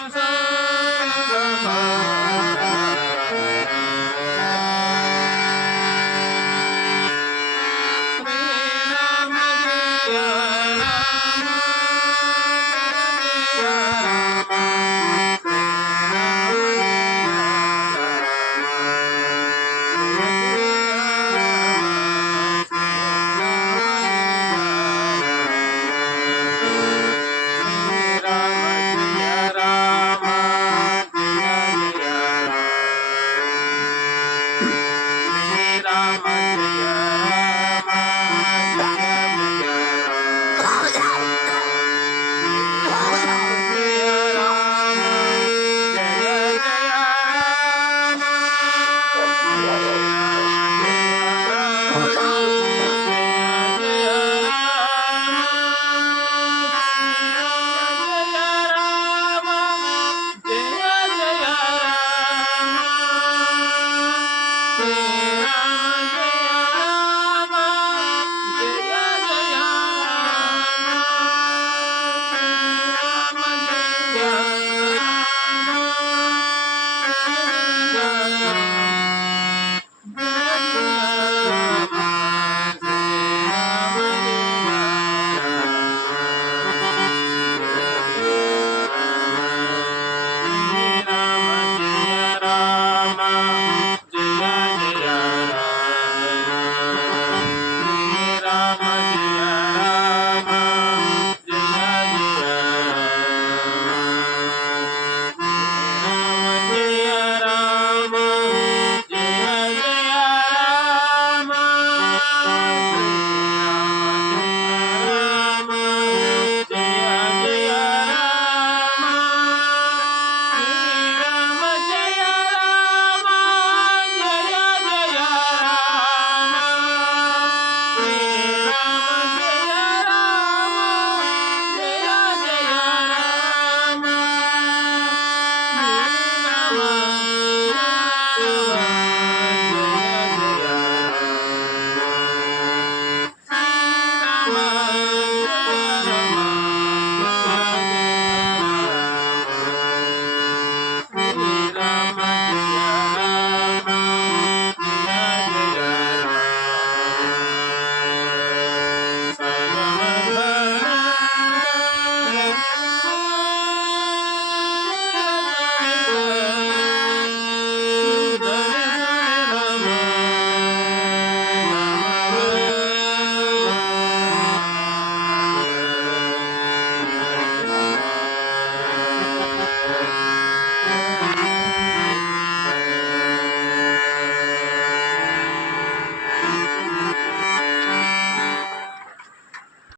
Uh-huh. Mama.